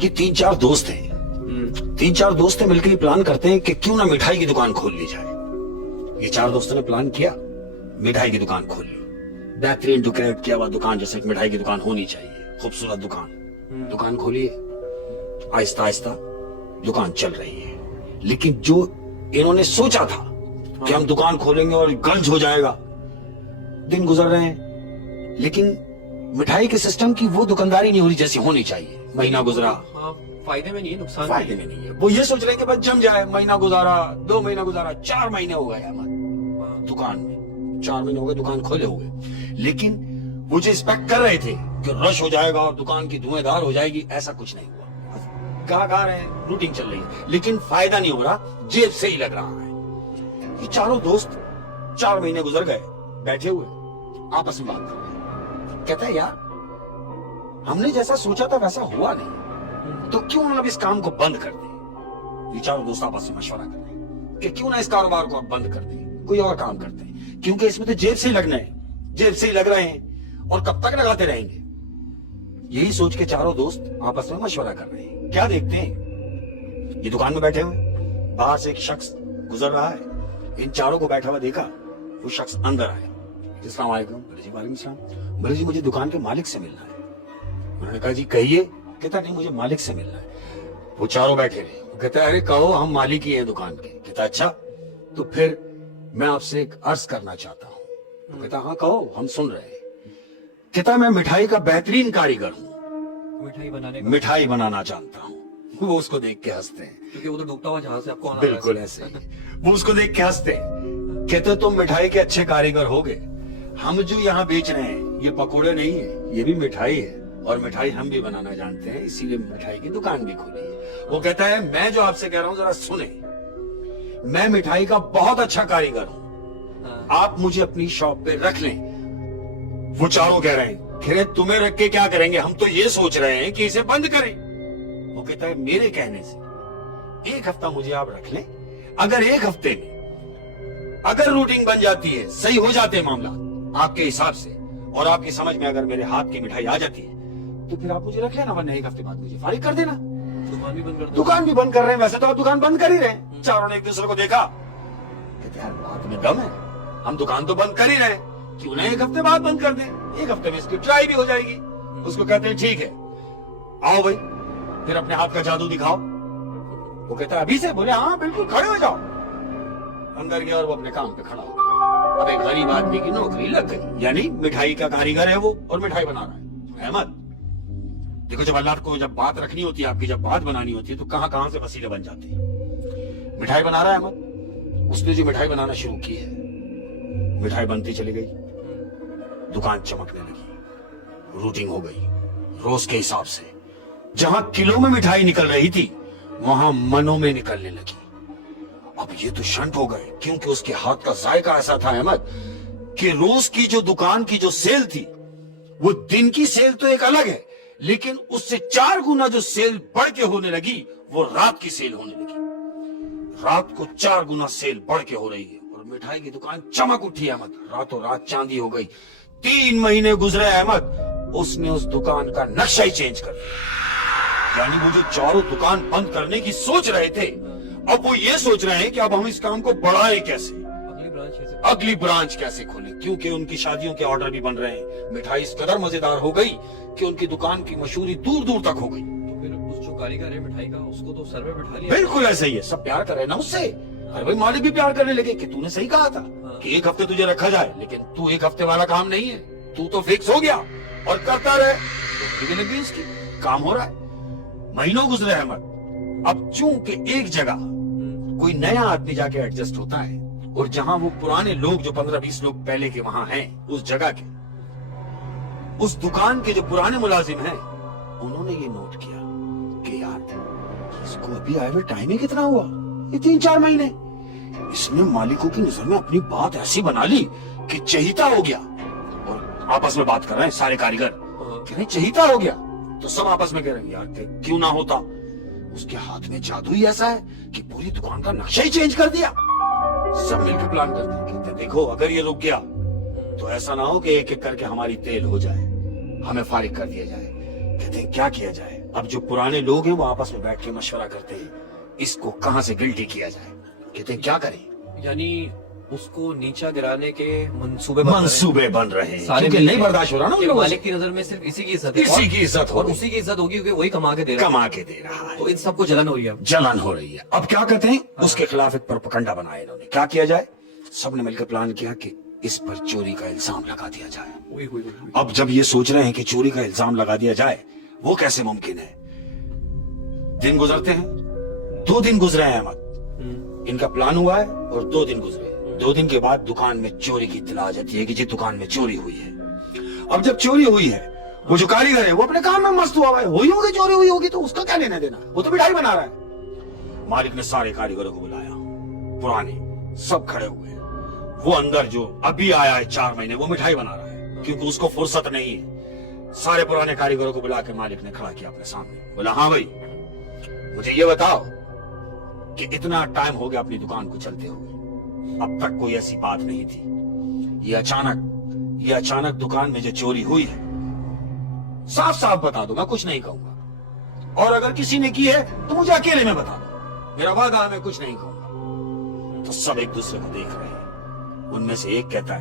ये 3-4 दोस्त हैं। 3-4 दोस्त मिलकर ये प्लान करते हैं कि क्यों ना मिठाई की दुकान खोल ली जाए। ये 4 दोस्तों ने प्लान किया, मिठाई की दुकान खोल ली। बेहतरीन डेकोरेट किया हुआ दुकान, जैसे एक मिठाई की दुकान होनी चाहिए, खूबसूरत दुकान खोली है। आहिस्ता आहिस्ता दुकान चल रही है, लेकिन जो इन्होंने सोचा था कि हम दुकान खोलेंगे और गंज हो जाएगा, दिन गुजर रहे हैं, लेकिन मिठाई के सिस्टम की वो दुकानदारी नहीं हो रही जैसी होनी चाहिए। महीना गुजरा, फायदे में नहीं है, नुकसान फायदे में नहीं है। वो ये सोच रहे हैं कि बस जम जाए। महीना गुजारा, 2 महीना गुजारा, 4 महीने हो गए हमारे दुकान में, 4 महीने हो गए दुकान खोले हुए, लेकिन वो जो एक्सपेक्ट कर रहे थे कि रश हो जाएगा और दुकान की धुएंधार हो जाएगी, ऐसा कुछ नहीं हुआ। गा रहे हैं, रूटीन चल रही है, लेकिन फायदा नहीं हो रहा, जेब से ही लग रहा है। ये चारों दोस्त 4 महीने गुजर गए, बैठे हुए आपस में बात कर रहे हैं। कहता है यार, हमने जैसा सोचा था वैसा हुआ नहीं, तो क्यों ना अब इस काम को बंद कर दें। ये चारों दोस्त आपस में मशवरा कर रहे हैं कि क्यों ना इस कारोबार को अब बंद कर दें, कोई और काम करते हैं, क्योंकि इसमें तो जेब से ही लगना है, जेब से ही लग रहे हैं और कब तक लगाते रहेंगे। यही सोच के चारों दोस्त आपस में मशवरा कर रहे हैं। क्या देखते हैं, ये दुकान में बैठे हुए, बाहर से एक शख्स गुजर रहा है। इन चारों को बैठा हुआ देखा, वो शख्स अंदर आया। अस्सलाम वालेकुम। बोले जी वालेकुम सलाम। बोले जी मुझे दुकान के मालिक से मिलना है। उन्होंने कहा जी कहिए। कहता नहीं, मुझे मालिक से मिलना है। वो चारों बैठे रहे। कहता अरे कहो, हम मालिक ही हैं दुकान के। कहता अच्छा, तो फिर मैं आपसे एक अर्ज करना चाहता हूँ। कहता हाँ कहो, हम सुन रहे हैं। कहता मैं मिठाई का बेहतरीन कारीगर हूँ, मिठाई बनाना जानता हूँ। वो उसको देख के हंसते हैं, क्योंकि वो तो डूबता हुआ जहाज से आपको आना बिल्कुल ऐसे ही। वो उसको देख के हंसते हैं, कहते तुम मिठाई के अच्छे कारीगर होगे, हम जो यहाँ बेच रहे हैं ये पकोड़े नहीं है, ये भी मिठाई है, और मिठाई हम भी बनाना जानते हैं, इसीलिए मिठाई की दुकान भी खोली है। वो कहता है मैं जो आपसे कह रहा हूँ जरा सुने, मैं मिठाई का बहुत अच्छा कारीगर हूँ, आप मुझे अपनी शॉप पे रख लें। वो चारों कह रहे हैं फिर तुम्हें रख के क्या करेंगे, हम तो ये सोच रहे हैं कि इसे बंद करें। वो कहता है मेरे कहने से 1 हफ्ता मुझे आप रख लें, अगर 1 हफ्ते में अगर रूटीन बन जाती है, सही हो जाते हैं मामला आपके हिसाब से, और आपकी समझ में अगर मेरे हाथ की मिठाई आ जाती है, तो फिर आप मुझे रख लेना, वरना 1 हफ्ते बाद मुझे फारिग कर देना। दुकान भी बंद कर दो। दुकान भी बंद कर रहे हैं, वैसे तो आप दुकान बंद कर ही रहे हैं। चारों ने एक दूसरे को देखा, कहते यार बात में दम है, हम दुकान तो बंद कर ही रहे हैं, क्यों ना 1 हफ्ते बाद बंद कर दें, 1 हफ्ते में इसकी ट्राई भी हो जाएगी। उसको कहते हैं ठीक है, आओ भाई फिर अपने हाथ का जादू दिखाओ। वो कहता है अभी से। बोले हाँ बिल्कुल, खड़े हो जाओ। अंदर गया और वो अपने काम पे खड़ा हो गया। अब एक गरीब आदमी की नौकरी लग गई, यानी मिठाई का कारीगर है वो, और मिठाई बना रहा है। अहमद देखो, जब अल्लाह को जब बात रखनी होती है, आपकी जब बात बनानी होती है, तो कहां कहां से वसीले बन जाते हैं। मिठाई बना रहा है अहमद, उसने जो मिठाई बनाना शुरू की है, मिठाई बनती चली गई, दुकान चमकने लगी, रूटीन हो गई रोज के हिसाब से। जहां किलो में मिठाई निकल रही थी, वहां मनों में निकलने लगी। अब ये तो शंट हो गए, क्योंकि उसके हाथ का जायका ऐसा था अहमद कि रोज की जो दुकान की जो सेल थी, वो दिन की सेल तो एक अलग है, लेकिन उससे 4 गुना जो सेल बढ़ के होने लगी, वो रात की सेल होने लगी। रात को 4 गुना सेल बढ़ के हो रही है, और मिठाई की दुकान चमक उठी अहमद, रातों रात चांदी हो गई। 3 महीने गुजरे अहमद, उसने उस दुकान का नक्शा ही चेंज कर दिया। यानी वो जो चारों दुकान बंद करने की सोच रहे थे, अब वो ये सोच रहे हैं कि अब हम इस काम को बढ़ाएं कैसे, अगली ब्रांच कैसे खोलें, क्योंकि उनकी शादियों के ऑर्डर भी बन रहे हैं। मिठाई इस कदर मजेदार हो गई कि उनकी दुकान की मशहूरी दूर दूर तक हो गई। तो फिर उस जो कारीगर है मिठाई का, उसको तो सर पे बिठा लिया। बिल्कुल ऐसे ही है, सब प्यार कर रहे हैं ना उससे। अरे भाई मालिक भी प्यार करने लगे कि तूने सही कहा था कि 1 हफ्ते तुझे रखा जाए, लेकिन तू 1 हफ्ते वाला काम नहीं है, तू तो फिक्स हो गया और करता रहे। नौकरी भी लगी उसकी, काम हो रहा है। महीनों गुजरे अहमद। अब चूंकि एक जगह कोई नया आदमी जाके एडजस्ट होता है, और जहां वो पुराने लोग जो 15-20 लोग पहले के वहां हैं, उस जगह के, उस दुकान के जो पुराने मुलाजिम हैं, उन्होंने ये नोट किया कि यार इसको अभी आए हुए टाइम ही कितना हुआ, ये 3-4 महीने। इसने मालिकों की नजर में अपनी बात ऐसी बना ली कि चहीता हो गया। और आपस में बात कर रहे हैं सारे कारीगर, कह रहे चहीता हो गया। तो सब आपस में कह रहे हैं यार क्यों ना होता, उसके हाथ में जादू ही ऐसा है कि पूरी दुकान का नक्शा ही चेंज कर दिया। सब मिलकर प्लान करते हैं, कहते देखो अगर ये रुक गया तो ऐसा ना हो कि एक एक करके हमारी तेल हो जाए, हमें फारिग कर दिया जाए। कहते हैं क्या किया जाए। अब जो पुराने लोग हैं वो आपस में बैठ के मशवरा करते हैं इसको कहां से गिल्टी किया जाए। कहते हैं क्या करें। यानी उसको नीचा गिराने के मंसूबे बन रहे हैं। मंसूबे बन रहे हैं सारे क्योंकि नहीं बर्दाश्त हो रहा ना उन कि लोगों से। मालिक की नजर में सिर्फ इसी की इज्जत है, इसी की इज्जत और होगी। उसी की इज्जत होगी क्योंकि वही कमा के दे रहा है। कमा के दे रहा है तो इन सबको जलन हो रही है अब। जलन हो रही है। अब क्या कहते हैं उसके खिलाफ एक प्रोपेगेंडा बनाया इन्होंने। क्या किया जाए। सबने मिलकर प्लान किया कि इस पर चोरी का इल्जाम लगा दिया जाए। वही वही वही। अब जब ये सोच रहे हैं कि चोरी का इल्जाम लगा दिया जाए वो कैसे मुमकिन है। दिन गुजरते हैं। 2 दिन गुजरे हैं अहमद। इनका प्लान हुआ है और 2 दिन गुजरे। 2 दिन के बाद दुकान में चोरी की इत्तला आ जाती है कि जी दुकान में चोरी हुई है। अब जब चोरी हुई है वो जो कारीगर है वो अपने काम में मस्त हुआ है। हुई होगी चोरी हुई होगी तो उसका क्या लेना देना, वो तो मिठाई बना रहा है। मालिक ने सारे कारीगरों को बुलाया, पुराने सब खड़े हुए हैं। वो अंदर जो अभी आया है 4 महीने वो मिठाई बना रहा है क्योंकि उसको फुर्सत नहीं है। सारे पुराने कारीगरों को बुला के मालिक ने खड़ा किया अपने सामने। बोला हाँ भाई मुझे ये बताओ कि इतना टाइम हो गया अपनी दुकान को चलते हुए, अब तक कोई ऐसी बात नहीं थी। ये अचानक दुकान में जो चोरी हुई है साफ साफ बता दो, मैं कुछ नहीं कहूंगा। और अगर किसी ने की है तो मुझे अकेले में बता दो, मेरा वादा है मैं कुछ नहीं कहूंगा। तो सब एक दूसरे को देख रहे हैं। उनमें से एक कहता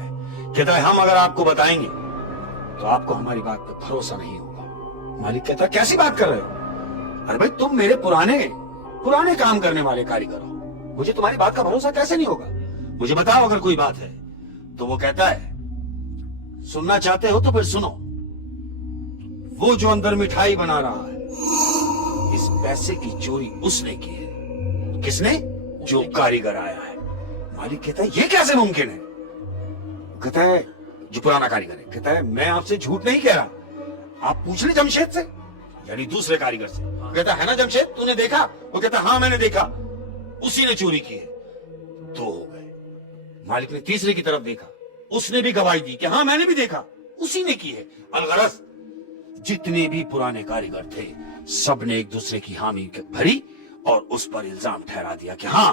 है हम अगर आपको बताएंगे तो आपको हमारी बात पर भरोसा नहीं होगा। मालिक कहता है कैसी बात कर रहे हो। अरे भाई तुम मेरे पुराने काम करने वाले कारीगर हो, मुझे तुम्हारी बात का भरोसा कैसे नहीं होगा। मुझे बताओ अगर कोई बात है। तो वो कहता है सुनना चाहते हो तो फिर सुनो। वो जो अंदर मिठाई बना रहा है इस पैसे की चोरी उसने की है। किसने। जो कारीगर आया है। मालिक कहता है ये कैसे मुमकिन है। कहता है जो पुराना कारीगर है, कहता है मैं आपसे झूठ नहीं कह रहा, आप पूछ ले जमशेद से, यानी दूसरे कारीगर से। कहता है ना जमशेद तूने देखा। वो कहता हाँ मैंने देखा, उसी ने चोरी की है। 2 हो गए। मालिक ने तीसरे की तरफ देखा, उसने भी गवाही दी कि हाँ मैंने भी देखा, उसी ने की है। अलगरज जितने भी पुराने कारीगर थे सबने एक दूसरे की हामी भरी और उस पर इल्जाम ठहरा दिया कि हाँ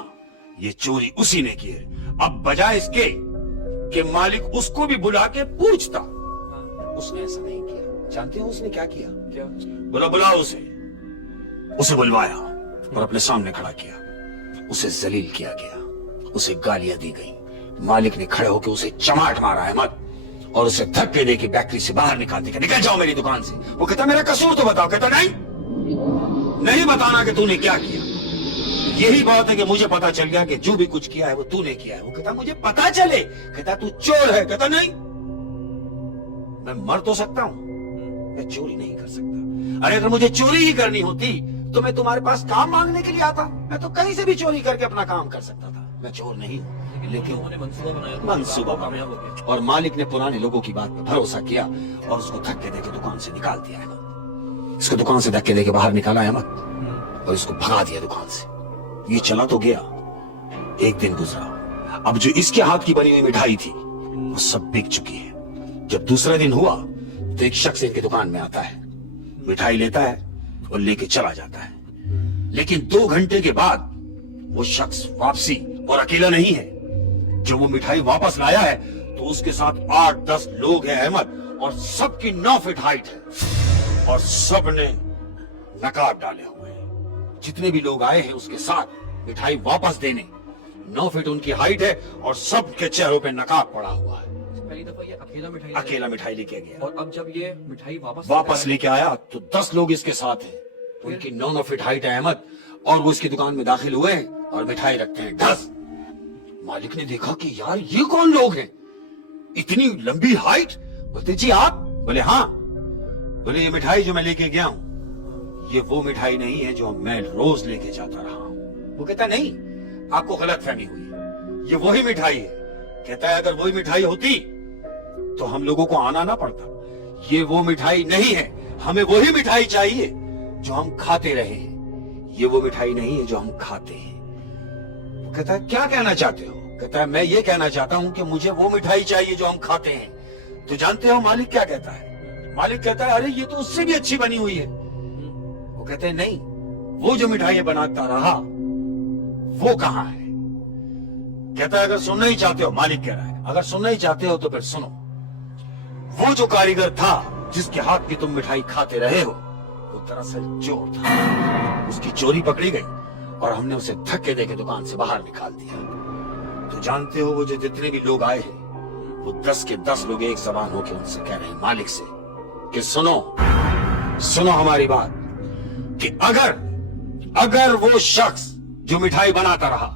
ये चोरी उसी ने की है। अब बजाय इसके कि मालिक उसको भी बुला के पूछता, उसने ऐसा नहीं किया। जानते हो उसने क्या किया। क्या। बोला बुलाओ उसे बुलवाया और अपने सामने खड़ा किया। उसे जलील किया गया, उसे गालियां दी गई। मालिक ने खड़े होकर उसे चमाट मारा अहमद और उसे धक्के दे के बैकरी से बाहर निकाल दिया। निकल जाओ मेरी दुकान से। वो कहता मेरा कसूर तो बताओ। कहता नहीं बताना कि तूने क्या किया। यही बात है कि मुझे पता चल गया कि जो भी कुछ किया है वो तूने किया है। वो कहता मुझे पता चले। कहता तू चोर है। कहता नहीं मैं मर तो सकता हूं, मैं चोरी नहीं कर सकता। अरे अगर मुझे चोरी ही करनी होती तो मैं तुम्हारे पास काम मांगने के लिए आता। मैं तो कहीं से भी चोरी करके अपना काम कर सकता था। मैं चोर नहीं हूं। लेकिन उन्होंने मंसूबा बनाया, मंसूबा कामयाब हो गया। और मालिक ने पुराने लोगों की बात पर भरोसा किया और उसको धक्के देके दुकान से निकाल दिया है। इसको दुकान से धक्के देके बाहर निकाला है और इसको भगा दिया दुकान से। ये चला तो गया। 1 दिन गुजरा। अब जो इसके हाथ की बनी हुई मिठाई थी वो सब बिक चुकी है। जब दूसरा दिन हुआ तो एक शख्स इनकी दुकान में आता है, मिठाई लेता है और लेके चला जाता है। लेकिन 2 घंटे के बाद वो शख्स वापसी, और अकेला नहीं है। जो वो मिठाई वापस लाया है तो उसके साथ 8-10 लोग हैं अहमद, और सबकी 9 फीट हाइट है और सब ने नकाब डाले हुए हैं। जितने भी लोग आए हैं उसके साथ मिठाई वापस देने, 9 फीट उनकी हाइट है और सबके चेहरों पे नकाब पड़ा हुआ है। पहली दफा ये अकेला मिठाई लेके गया और अब जब ये मिठाई वापस लेके आया तो 10 लोग इसके साथ हैं। उनकी 9 फीट हाइट है अहमद, और वो इसकी दुकान में दाखिल हुए और मिठाई रखते हैं 10। मालिक ने देखा कि यार ये कौन लोग हैं, इतनी लंबी हाइट। बोलते जी आप। बोले हाँ। बोले ये मिठाई जो मैं लेके गया हूं ये वो मिठाई नहीं है जो मैं रोज लेके जाता रहा हूं। वो कहता नहीं आपको गलतफहमी हुई है, ये वही मिठाई है। कहता है अगर वही मिठाई होती तो हम लोगों को आना ना पड़ता। ये वो मिठाई नहीं है, हमें वही मिठाई चाहिए जो हम खाते रहे। ये वो मिठाई नहीं है जो हम खाते हैं। वो कहता है क्या कहना चाहते हो। कहता है मैं ये कहना चाहता हूं कि मुझे वो मिठाई चाहिए जो हम खाते हैं। तो जानते हो मालिक क्या कहता है। मालिक कहता है अरे ये तो उससे भी अच्छी बनी हुई है। वो कहते हैं नहीं, वो जो मिठाई बनाता रहा वो कहां है। कहता है अगर सुनना ही चाहते हो, मालिक कह रहा है अगर सुनना ही चाहते हो तो फिर सुनो। वो जो कारीगर था जिसके हाथ की तुम मिठाई खाते रहे हो वो दरअसल चोर था। उसकी चोरी पकड़ी गई और हमने उसे धक्के देके दुकान से बाहर निकाल दिया। तो जानते हो वो जो जितने भी लोग आए हैं वो 10 के 10 लोग एक जबान होके उनसे कह रहे हैं मालिक से कि सुनो हमारी बात, कि अगर वो शख्स जो मिठाई बनाता रहा,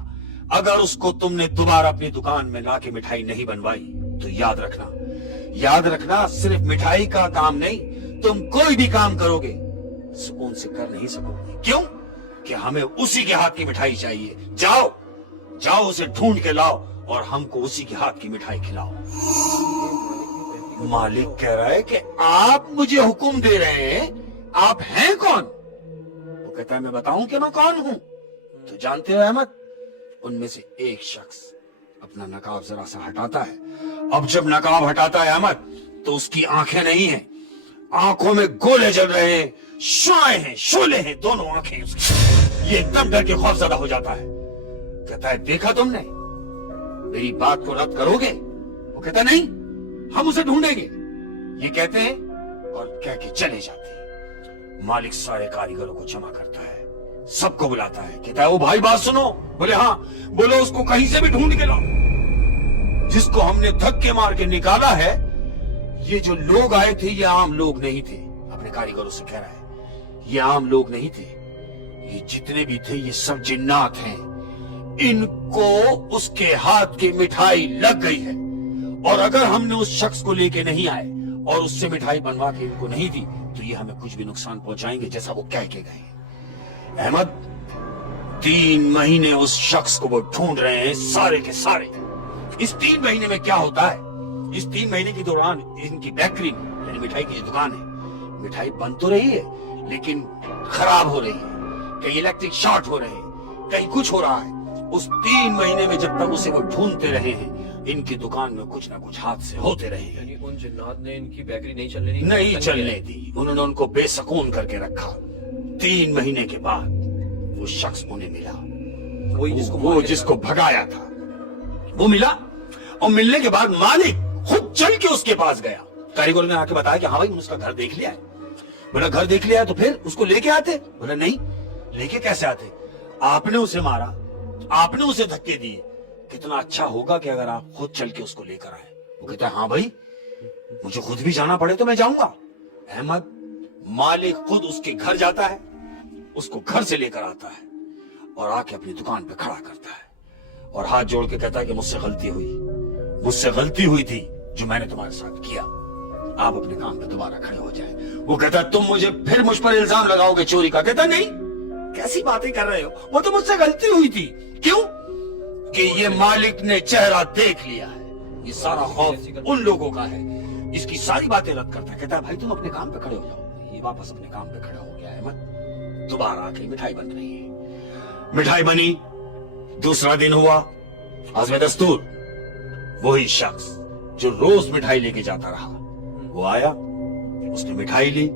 अगर उसको तुमने दोबारा अपनी दुकान में लाके मिठाई नहीं बनवाई तो याद रखना सिर्फ मिठाई का काम नहीं, तुम कोई भी काम करोगे सुकून से कर नहीं सकोगे। क्यों? कि हमें उसी के हाथ की मिठाई चाहिए। जाओ उसे ढूंढ के लाओ और हमको उसी के हाथ की मिठाई खिलाओ। मालिक कह रहा है कि आप मुझे हुक्म दे रहे हैं, आप हैं कौन? वो कहता है मैं बताऊं कि मैं कौन हूं? तो जानते हो अहमद, उनमें से एक शख्स अपना नकाब जरा सा हटाता है। अब जब नकाब हटाता है अहमद तो उसकी आंखें नहीं है, आंखों में गोले जल रहे हैं, शुआएं हैं, शोले हैं, दोनों आंखें उसकी। ये एकदम डर के खौफजदा हो जाता है। कहता है देखा तुमने, मेरी बात को रद्द करोगे? वो कहता नहीं, हम उसे ढूंढेंगे। ये कहते हैं और कह के चले जाते हैं। मालिक सारे कारीगरों को जमा करता है, सबको बुलाता है, कहता है ओ भाई बात सुनो। बोले हाँ। बोलो उसको कहीं से भी ढूंढ के लाओ। जिसको हमने धक्के मार के निकाला है, ये जो लोग आए थे ये आम लोग नहीं थे। अपने कारीगरों से कह रहा है ये आम लोग नहीं थे, ये जितने भी थे ये सब जिन्नात हैं। इनको उसके हाथ की मिठाई लग गई है, और अगर हमने उस शख्स को लेके नहीं आए और उससे मिठाई बनवा के इनको नहीं दी तो ये हमें कुछ भी नुकसान पहुंचाएंगे, जैसा वो कह के गए। अहमद 3 महीने उस शख्स को वो ढूंढ रहे हैं, सारे के सारे। इस 3 महीने में क्या होता है, इस 3 महीने के दौरान इनकी बेकरी यानी मिठाई की जो दुकान है, मिठाई बन तो रही है लेकिन खराब हो रही है, कहीं इलेक्ट्रिक शॉर्ट हो रहे हैं, कहीं कुछ हो रहा है। उस 3 महीने में जब तक उसे वो ढूंढते रहे हैं, इनकी दुकान में कुछ ना कुछ हादसे होते रहे हैं। यानी उन जिन्नात ने इनकी बेकरी नहीं चलने दी? नहीं चलने दी, उन्होंने उनको बेसकून करके रखा। 3 महीने के बाद वो शख्स उन्हें मिला, वो जिसको भगाया था वो मिला। और मिलने के बाद मालिक खुद चल के उसके पास गया। कारीगर ने आके बताया कि हाँ भाई उसका घर देख लिया है। बोला घर देख लिया तो फिर उसको लेके आते? बोला नहीं, लेके कैसे आते, आपने उसे मारा, आपने उसे धक्के दिए, कितना अच्छा होगा कि अगर आप खुद चल के उसको लेकर आए। वो कहता है हाँ भाई, मुझे खुद भी जाना पड़े तो मैं जाऊंगा। अहमद, मालिक खुद उसके घर जाता है, उसको घर से लेकर आता है और आके अपनी दुकान पे खड़ा करता है और हाथ जोड़ के कहता है कि मुझसे गलती हुई थी जो मैंने तुम्हारे साथ किया, आप अपने काम पे दोबारा खड़े हो जाए। वो कहता तुम मुझे फिर मुझ पर इल्जाम लगाओगे चोरी का? कहता नहीं, कैसी बातें कर रहे हो, वो तो मुझसे गलती हुई थी। क्यों? कि ये मालिक ने चेहरा देख लिया है, ये सारा खौफ उन लोगों का है। इसकी सारी बातें रद्द करता है, कहता है भाई तुम अपने काम पे खड़े हो जाओ। ये वापस अपने काम पे खड़ा हो गया है। मत दोबारा आके मिठाई बन रही है। मिठाई बनी, दूसरा दिन हुआ, आज़म दस्तूर वही शख्स जो रोज मिठाई लेके जाता रहा वो आया, उसने मिठाई ली,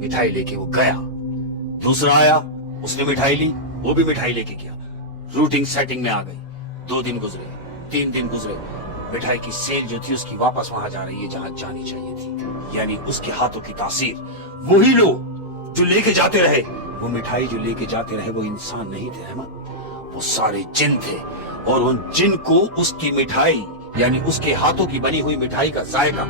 मिठाई लेके वो गया। दूसरा आया, उसने मिठाई ली, वो भी मिठाई लेके गया। रूटिंग सेटिंग में आ गई। 2 दिन गुजरे, 3 दिन गुजरे, मिठाई की सेल जो थी उसकी वापस वहां जा रही है जहां जानी चाहिए थी। यानी उसके हाथों की तासीर, वही लोग जो लेके जाते रहे, वो मिठाई जो लेके जाते रहे वो इंसान नहीं थे अहमद, वो सारे जिन थे। और उन जिन को उसकी मिठाई यानी उसके हाथों की बनी हुई मिठाई का जायका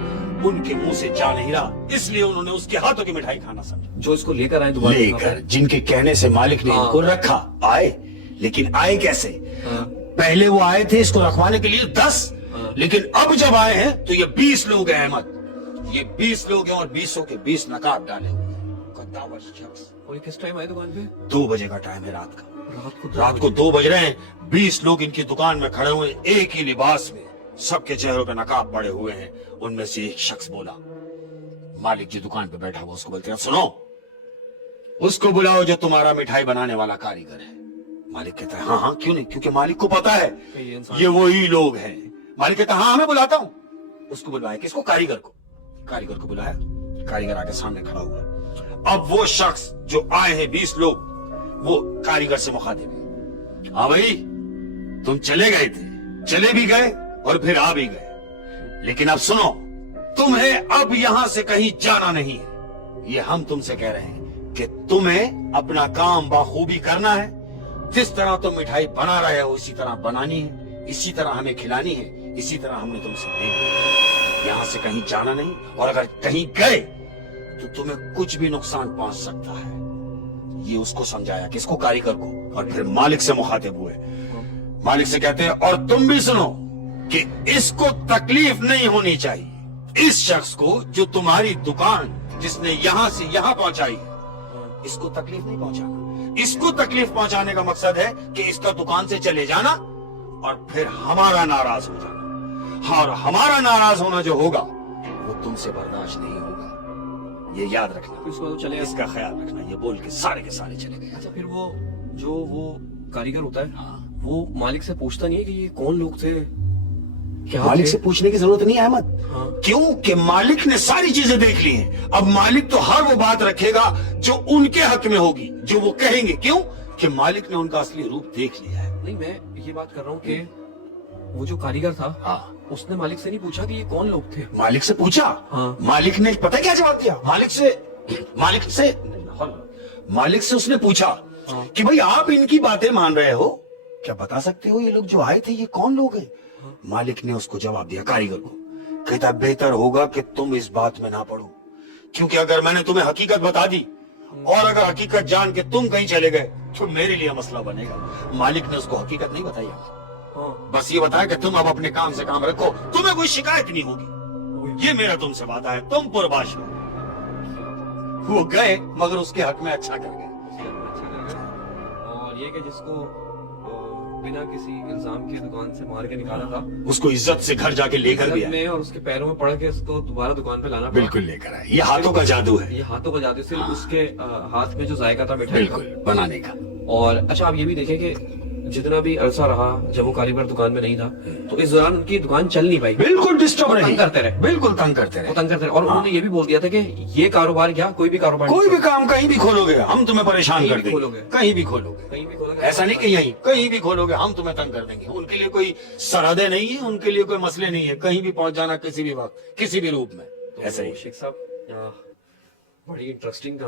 उनके मुंह से जा नहीं रहा, इसलिए उन्होंने उसके हाथों की मिठाई खाना समझा। जो इसको लेकर आए दोबारा, लेकर जिनके कहने से मालिक ने इनको रखा, आए, लेकिन आए कैसे? पहले वो आए थे इसको रखवाने के लिए 10, लेकिन अब जब आए हैं तो ये 20 लोग हैं अहमद। ये 20 लोग हैं और 20 के 20 नकाब डाले हुए हैं। कद्दावर शख्स। और किस टाइम आए दुकान पे? 2 बजे का टाइम है रात का। रात को 2 बज रहे हैं, 20 लोग इनकी दुकान में खड़े हुए, एक ही लिबास में, सबके चेहरों पे नकाब पड़े हुए हैं। उनमें से एक शख्स बोला, मालिक जी दुकान पे बैठा हुआ, उसको बोलते हैं सुनो, उसको बुलाओ जो तुम्हारा मिठाई बनाने वाला कारीगर है। मालिक कहता है हाँ हाँ क्यों नहीं, क्योंकि मालिक को पता है ये वही लोग हैं। मालिक कहता है हाँ मैं बुलाता हूँ। उसको बुलवाया, किसको? कारीगर को। कारीगर को बुलाया, कारीगर आके सामने खड़ा हुआ। अब वो शख्स जो आए हैं 20 लोग, वो कारीगर से मुखातिब है, हाँ भाई तुम चले गए थे, चले भी गए और फिर आ भी गए, लेकिन अब सुनो, तुम्हें अब यहां से कहीं जाना नहीं है। ये हम तुमसे कह रहे हैं कि तुम्हें अपना काम बखूबी करना है, जिस तरह तुम मिठाई बना रहे हो उसी तरह बनानी है, इसी तरह हमें खिलानी है, इसी तरह हमने तुमसे देनी। यहां से कहीं जाना नहीं, और अगर कहीं गए तो तुम्हें कुछ भी नुकसान पहुंच सकता है। ये उसको समझाया, किसको? कारीगर को। और फिर मालिक से मुखातिब हुए। मालिक से कहते हैं, और तुम भी सुनो कि इसको तकलीफ नहीं होनी चाहिए। इस शख्स को जो तुम्हारी दुकान जिसने यहां से यहां पहुंचाई, इसको तकलीफ नहीं पहुंचाना। इसको तकलीफ पहुंचाने का मकसद है कि इसका दुकान से चले जाना और फिर हमारा नाराज हो जाना। और हमारा नाराज होना जो होगा वो तुमसे बर्दाश्त नहीं होगा। ये याद रखना। फिर उसके बाद वो चले गए। इसका ख्याल रखना। ये बोल के सारे चले गए। अच्छा, फिर वो जो कारीगर होता है, हाँ। वो मालिक से पूछता नहीं है कि ये कौन लोग थे, क्या मालिक थे? से पूछने की जरूरत नहीं है अहमद। हाँ। क्यों? कि मालिक ने सारी चीजें देख ली हैं। अब मालिक तो हर वो बात रखेगा जो उनके हक में होगी, जो वो कहेंगे। क्यों? कि मालिक ने उनका असली रूप देख लिया है। नहीं, मैं ये बात कर रहा हूँ कि वो जो कारीगर था, हाँ। उसने मालिक से नहीं पूछा कि ये कौन लोग थे। मालिक से पूछा। हाँ। मालिक ने पता है क्या जवाब दिया? मालिक से उसने पूछा हाँ। कि भाई आप इनकी बातें मान रहे हो, क्या बता सकते हो ये लोग जो आए थे ये कौन लोग हैं? मालिक ने उसको जवाब दिया, कारीगर को। कहता बेहतर होगा कि तुम इस बात में ना पड़ो, क्योंकि अगर मैंने तुम्हें हकीकत बता दी और अगर हकीकत जान के तुम कहीं चले गए तो मेरे लिए मसला बनेगा। मालिक ने उसको हकीकत नहीं बताई, हाँ। बस ये बताया कि तुम अब अपने काम से काम रखो, तुम्हें कोई शिकायत नहीं होगी। ये मेरा तुमसे वादा है, तुम पुरबाश हो। वो गए मगर उसके हक में अच्छा कर गए। और ये कि जिसको बिना किसी इल्जाम के दुकान से मार के निकाला था, उसको इज्जत से घर जाके लेकर भी इज्जत आए। में और उसके पैरों में पड़ के उसको दोबारा दुकान पे लाना पड़ा। बिल्कुल लेकर आए। ये हाथों का जादू है। ये हाथों का जादू, सिर्फ उसके हाथ में जो जायका था मिठाई का। बिल्कुल बनाने का। और अच्छा, आप ये भी देखें कि जितना भी अरसा रहा जब वो कारीगर दुकान में नहीं था, तो इस दौरान उनकी दुकान चल नहीं पाई। बिल्कुल डिस्टर्ब वो रही। तंग करते रहे। बिल्कुल तंग करते वो रहे। तंग करते रहे। और उन्होंने ये भी बोल दिया था कि ये कारोबार क्या, कोई भी कारोबार कोई नहीं भी काम कहीं भी खोलोगे हम तुम्हें परेशान कहीं कर भी देंगे। खोलोगे। कहीं भी खोलोगे। कहीं भी खोला। ऐसा नहीं कि यहीं कहीं भी खोलोगे हम तुम्हें तंग कर देंगे। उनके लिए कोई सरहदें नहीं है, उनके लिए कोई मसले नहीं है, कहीं भी पहुंच जाना किसी भी वक्त किसी भी रूप में। ऐसा ही शेख साहब, बड़ी इंटरेस्टिंग